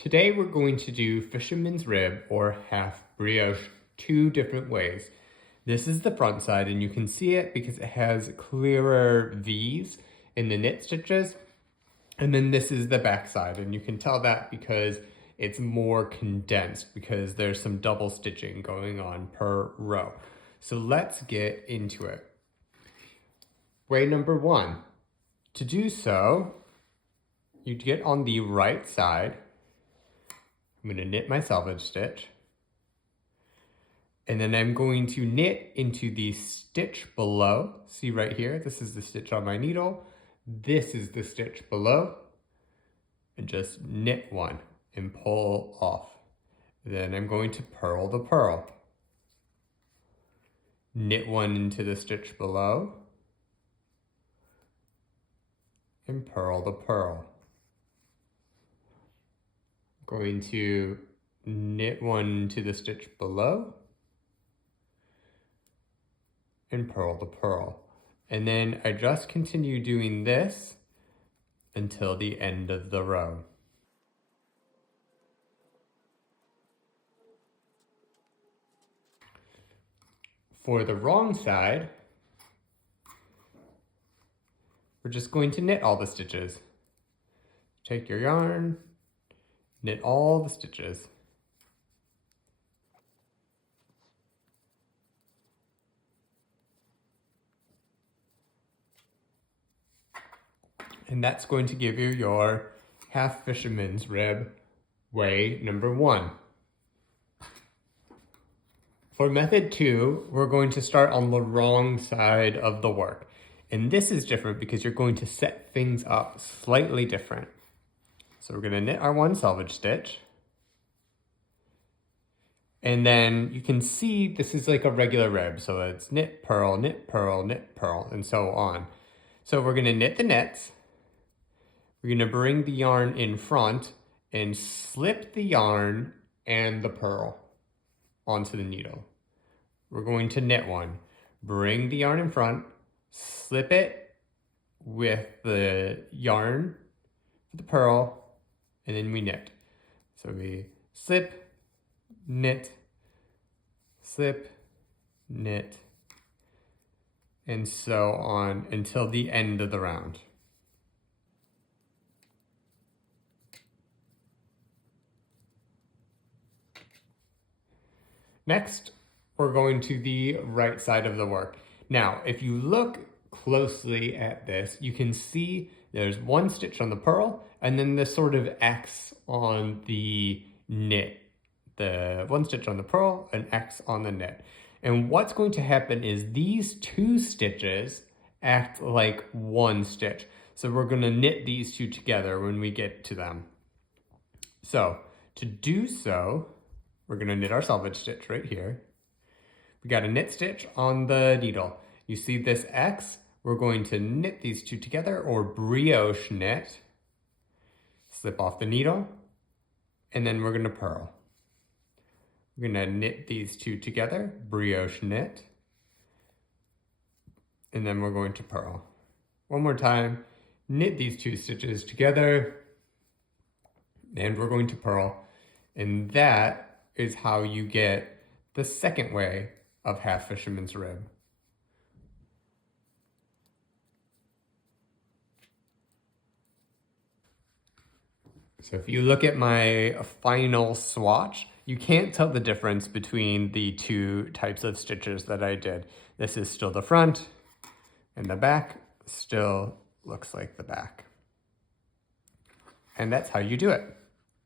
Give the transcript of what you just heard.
Today we're going to do fisherman's rib or half brioche two different ways. This is the front side and you can see it because it has clearer V's in the knit stitches. And then this is the back side and you can tell that because it's more condensed because there's some double stitching going on per row. So let's get into it. Way number one. To do so, you get on the right side. I'm going to knit my selvage stitch. And then I'm going to knit into the stitch below. See right here, this is the stitch on my needle. This is the stitch below. And just knit one and pull off. Then I'm going to purl the purl. Knit one into the stitch below. And purl the purl. Going to knit one to the stitch below and purl the purl. And then I just continue doing this until the end of the row. For the wrong side, we're just going to knit all the stitches. Take your yarn, knit all the stitches. And that's going to give you your half fisherman's rib way number one. For method two, we're going to start on the wrong side of the work. And this is different because you're going to set things up slightly different. So we're going to knit our one selvage stitch. And then you can see this is like a regular rib. So it's knit, purl, knit, purl, knit, purl, and so on. So we're going to knit the knits. We're going to bring the yarn in front and slip the yarn and the purl onto the needle. We're going to knit one. Bring the yarn in front, slip it with the yarn for the purl, and then we knit. So we slip, knit, slip, knit, and so on until the end of the round. Next, we're going to the right side of the work. Now, if you look closely at this, you can see there's one stitch on the purl and then this sort of X on the knit. The one stitch on the purl, an X on the knit. And what's going to happen is these two stitches act like one stitch. So we're going to knit these two together when we get to them. So to do so, we're going to knit our selvage stitch right here. We got a knit stitch on the needle. You see this X? We're going to knit these two together or brioche knit. Slip off the needle. And then we're going to purl. We're going to knit these two together, brioche knit. And then we're going to purl. One more time. Knit these two stitches together. And we're going to purl. And that is how you get the second way of half fisherman's rib. So if you look at my final swatch, you can't tell the difference between the two types of stitches that I did. This is still the front, and the back still looks like the back. And that's how you do it.